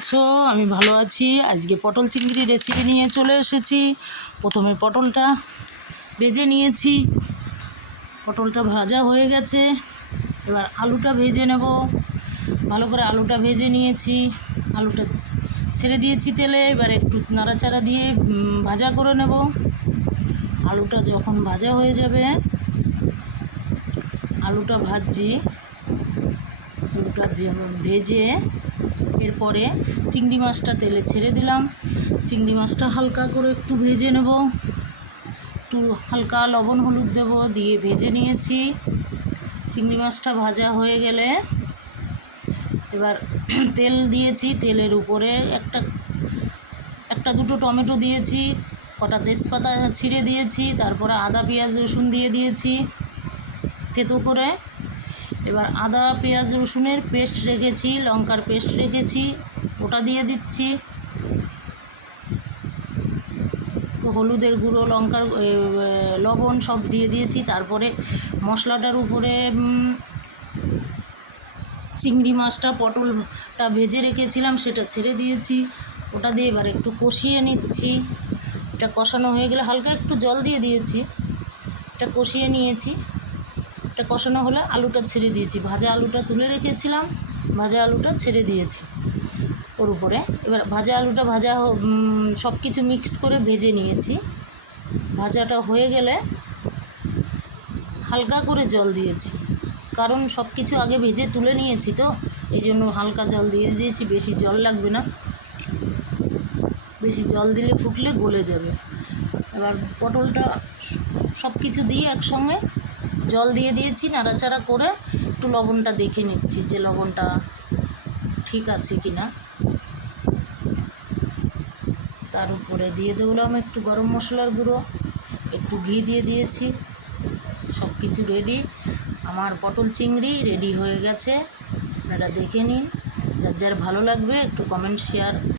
আছো? আমি ভালো আছি। আজকে পটল চিংড়ি রেসিপি নিয়ে চলে এসেছি। প্রথমে পটলটা ভেজে নিয়েছি, পটলটা ভাজা হয়ে গেছে। এবার আলুটা ভেজে নেব। ভালো করে আলুটা ভেজে নিয়েছি, আলুটা ছেড়ে দিয়েছি তেলে। এবার একটু নাড়াচাড়া দিয়ে ভাজা করে নেব। আলুটা যখন ভাজা হয়ে যাবে, আলুটা ভাজছি, আলুটা ভেজে এরপরে চিংড়ি মাছটা তেলে ছেড়ে দিলাম। চিংড়ি মাছটা হালকা করে একটু ভেজে নেব, একটু হালকা লবণ হলুদ দেব, দিয়ে ভেজে নিয়েছি। চিংড়ি মাছটা ভাজা হয়ে গেলে এবার তেল দিয়েছি, তেলের উপরে একটা দুটো টমেটো দিয়েছি, কটা তেজপাতা ছিঁড়ে দিয়েছি, তারপরে আদা পেঁয়াজ রসুন দিয়ে দিয়েছি থেতো করে। এবার আদা পেঁয়াজ রসুনের পেস্ট রেখেছি, লঙ্কার পেস্ট রেখেছি, ওটা দিয়ে দিচ্ছি। হলুদের গুঁড়ো, লঙ্কার লবণ সব দিয়ে দিয়েছি। তারপরে মশলাটার উপরে চিংড়ি মাছটা পটলটা ভেজে রেখেছিলাম সেটা ছেড়ে দিয়েছি, ওটা দিয়ে এবার একটু কষিয়ে নিচ্ছি। এটা কষানো হয়ে গেলে হালকা একটু জল দিয়ে দিয়েছি, এটা কষিয়ে নিয়েছি। এটা কষানো হলে আলুটা ছেড়ে দিয়েছি, ভাজা আলুটা তুলে রেখেছিলাম, ভাজা আলুটা ছেড়ে দিয়েছি ওর উপরে। এবার ভাজা আলুটা সব কিছু মিক্সড করে ভেজে নিয়েছি। ভাজাটা হয়ে গেলে হালকা করে জল দিয়েছি, কারণ সব কিছু আগে ভেজে তুলে নিয়েছি তো, এই জন্য হালকা জল দিয়ে দিয়েছি। বেশি জল লাগবে না, বেশি জল দিলে ফুটলে গলে যাবে। এবার পটলটা সব কিছু দিয়ে একসঙ্গে জল দিয়ে দিয়েছি, নাড়াচাড়া করে একটু লবণটা দেখে নিচ্ছি যে লবণটা ঠিক আছে কি না। তার উপরে দিয়ে দিলাম একটু গরম মশলার গুঁড়ো, একটু ঘি দিয়ে দিয়েছি। সব কিছু রেডি, আমার পটল চিংড়ি রেডি হয়ে গেছে। আপনারা দেখে নিন, যার যার ভালো লাগবে একটু কমেন্ট শেয়ার